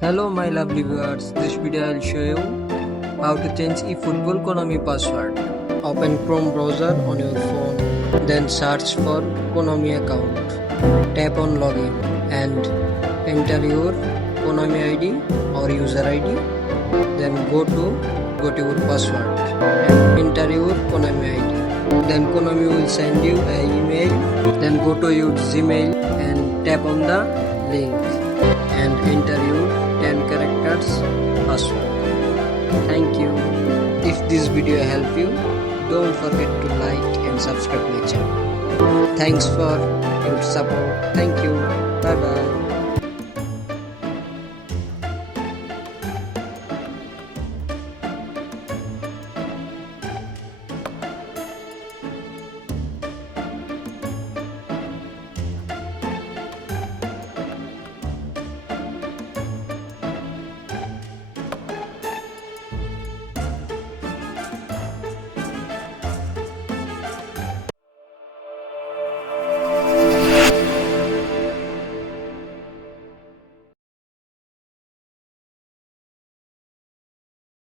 Hello my lovely viewers, this video I will show you how to change eFootball Konami password. Open Chrome browser on your phone, then search for Konami account. Tap on login and enter your Konami ID or user ID. Then go to your password and enter your Konami ID. Then Konami will send you an email. Then go to your Gmail and tap on the link and enter your 10 characters password. Thank you. If this video helped you, don't forget to like and subscribe my channel. Thanks for your support. Thank you. Bye bye.